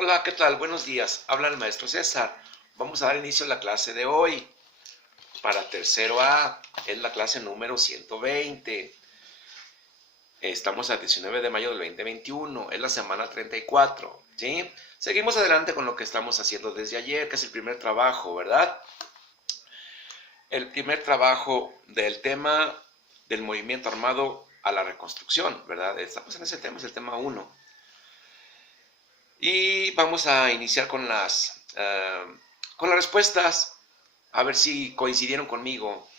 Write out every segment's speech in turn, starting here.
Hola, ¿qué tal? Buenos días. Habla el maestro César. Vamos a dar inicio a la clase de hoy. Para tercero A, es la clase número 120. Estamos a 19 de mayo del 2021. Es la semana 34. ¿Sí? Seguimos adelante con lo que estamos haciendo desde ayer, que es el primer trabajo, ¿verdad? El primer trabajo del tema del movimiento armado a la reconstrucción, ¿verdad? Estamos en ese tema, es el tema 1. Y vamos a iniciar con las respuestas, a ver si coincidieron conmigo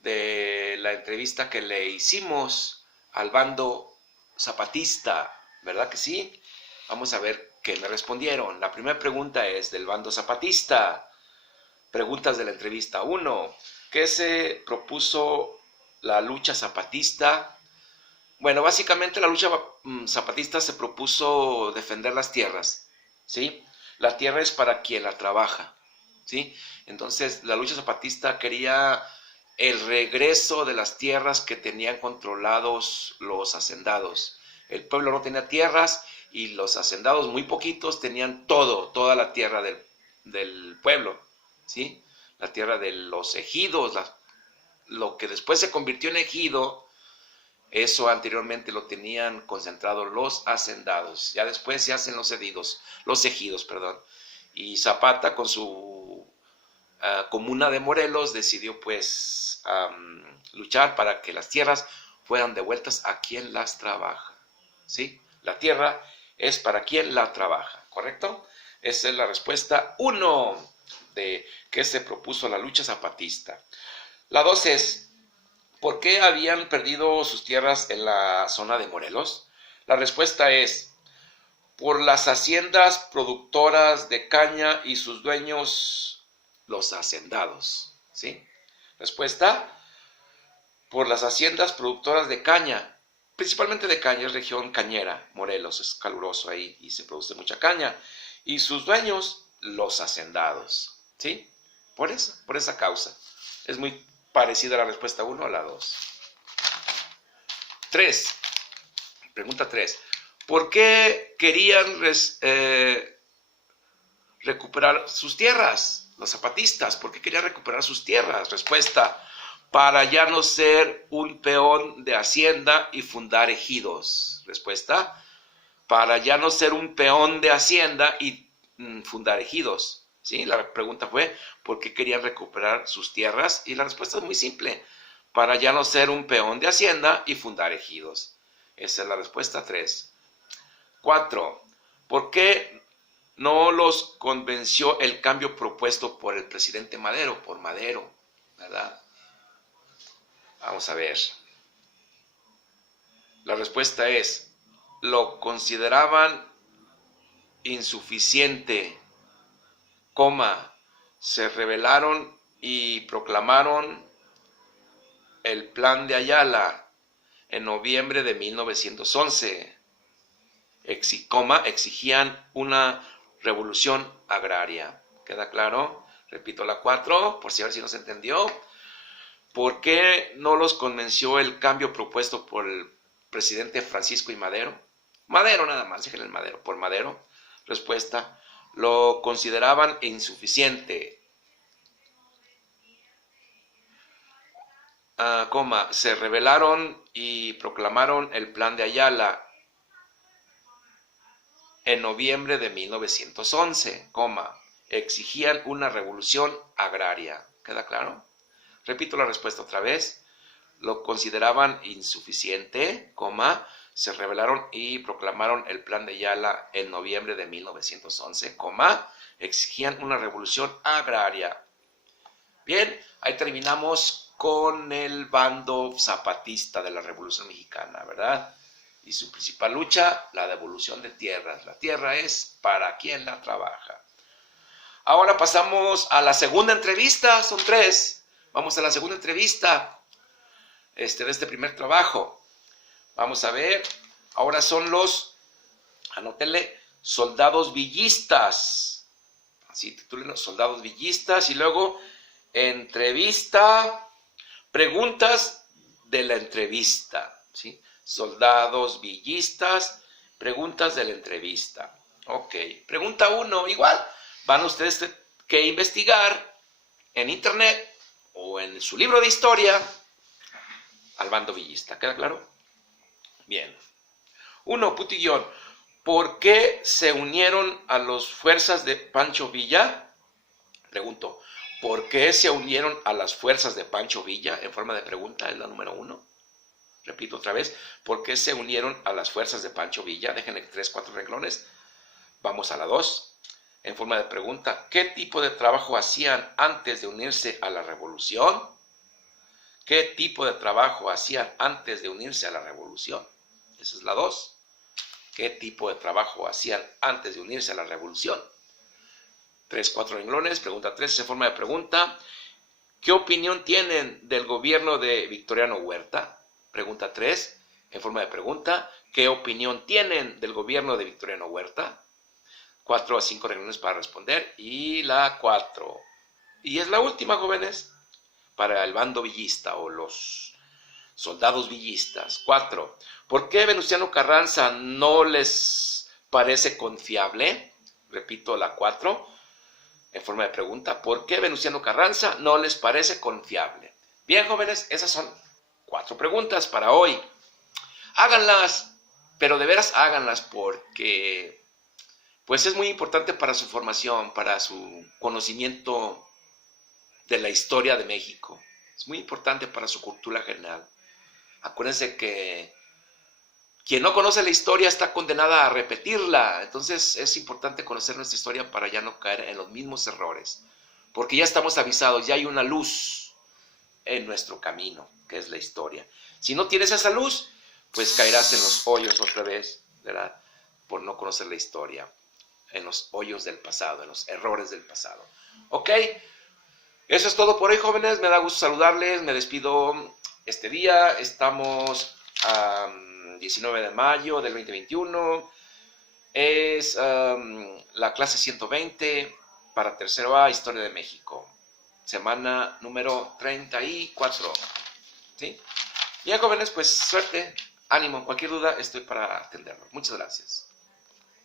de la entrevista que le hicimos al bando zapatista, ¿verdad que sí? Vamos a ver qué me respondieron. La primera pregunta es del bando zapatista. Preguntas de la entrevista 1. ¿Qué se propuso la lucha zapatista? Bueno, básicamente la lucha zapatista se propuso defender las tierras, ¿sí? La tierra es para quien la trabaja, ¿sí? Entonces, la lucha zapatista quería el regreso de las tierras que tenían controlados los hacendados. El pueblo no tenía tierras y los hacendados, muy poquitos, tenían toda la tierra del pueblo, ¿sí? La tierra de los ejidos, lo que después se convirtió en ejido. Eso anteriormente lo tenían concentrado los hacendados. Ya después se hacen los ejidos. Y Zapata con su comuna de Morelos decidió pues luchar para que las tierras fueran devueltas a quien las trabaja. ¿Sí? La tierra es para quien la trabaja, ¿correcto? Esa es la respuesta 1 de que se propuso la lucha zapatista. La 2 es: ¿por qué habían perdido sus tierras en la zona de Morelos? La respuesta es: por las haciendas productoras de caña y sus dueños, los hacendados. ¿Sí? Respuesta: por las haciendas productoras de caña, principalmente de caña, es región cañera, Morelos es caluroso ahí y se produce mucha caña, y sus dueños, los hacendados. ¿Sí? Por esa causa. Es muy parecida la respuesta 1 a la 2. 3. Pregunta 3. ¿Por qué querían recuperar sus tierras? Los zapatistas, ¿por qué querían recuperar sus tierras? Respuesta: para ya no ser un peón de hacienda y fundar ejidos. Respuesta: para ya no ser un peón de hacienda y fundar ejidos. ¿Sí? La pregunta fue: ¿por qué querían recuperar sus tierras? Y la respuesta es muy simple: para ya no ser un peón de hacienda y fundar ejidos. Esa es la respuesta 3. 4. ¿Por qué no los convenció el cambio propuesto por el presidente Madero? Por Madero, ¿verdad? Vamos a ver. La respuesta es: lo consideraban insuficiente, se rebelaron y proclamaron el Plan de Ayala en noviembre de 1911. Exigían una revolución agraria. ¿Queda claro? Repito la 4, por si a ver si no se entendió. ¿Por qué no los convenció el cambio propuesto por el presidente Francisco y Madero? Madero nada más, déjenle el Madero. Por Madero. Respuesta: lo consideraban insuficiente. Se rebelaron y proclamaron el Plan de Ayala en noviembre de 1911, exigían una revolución agraria. ¿Queda claro? Repito la respuesta otra vez. Lo consideraban insuficiente, se rebelaron y proclamaron el Plan de Ayala en noviembre de 1911, exigían una revolución agraria. Bien, ahí terminamos con el bando zapatista de la Revolución Mexicana, ¿verdad? Y su principal lucha, la devolución de tierras. La tierra es para quien la trabaja. Ahora pasamos a la segunda entrevista, son 3. Vamos a la segunda entrevista de este primer trabajo. Vamos a ver, ahora son los, anótenle, soldados villistas. Así titulen, soldados villistas, y luego entrevista, preguntas de la entrevista, ¿sí? Soldados villistas, preguntas de la entrevista. Ok, pregunta 1, igual, van ustedes que investigar en internet o en su libro de historia al bando villista, ¿queda claro? Bien. 1, putillón, ¿por qué se unieron a las fuerzas de Pancho Villa? Pregunto, ¿por qué se unieron a las fuerzas de Pancho Villa? En forma de pregunta, es la número 1. Repito otra vez, ¿por qué se unieron a las fuerzas de Pancho Villa? Déjenle 3, 4 renglones. Vamos a la 2. En forma de pregunta, ¿qué tipo de trabajo hacían antes de unirse a la revolución? ¿Qué tipo de trabajo hacían antes de unirse a la revolución? Esa es la 2. ¿Qué tipo de trabajo hacían antes de unirse a la revolución? 3, 4 renglones. Pregunta 3, en forma de pregunta, ¿qué opinión tienen del gobierno de Victoriano Huerta? Pregunta 3, en forma de pregunta, ¿qué opinión tienen del gobierno de Victoriano Huerta? 4 a 5 renglones para responder. Y la 4. Y es la última, jóvenes, para el bando villista o los soldados villistas. 4. ¿Por qué Venustiano Carranza no les parece confiable? Repito la 4, en forma de pregunta. ¿Por qué Venustiano Carranza no les parece confiable? Bien, jóvenes, esas son 4 preguntas para hoy. Háganlas, pero de veras háganlas porque pues es muy importante para su formación, para su conocimiento de la historia de México. Es muy importante para su cultura general. Acuérdense que quien no conoce la historia está condenada a repetirla. Entonces es importante conocer nuestra historia para ya no caer en los mismos errores. Porque ya estamos avisados, ya hay una luz en nuestro camino, que es la historia. Si no tienes esa luz, pues caerás en los hoyos otra vez, ¿verdad? Por no conocer la historia. En los hoyos del pasado, en los errores del pasado. ¿Ok? Eso es todo por hoy, jóvenes. Me da gusto saludarles. Me despido este día. Estamos a 19 de mayo del 2021. Es la clase 120 para tercero A, Historia de México. Semana número 34. ¿Sí? Bien, jóvenes, pues suerte, ánimo. Cualquier duda estoy para atenderlo. Muchas gracias.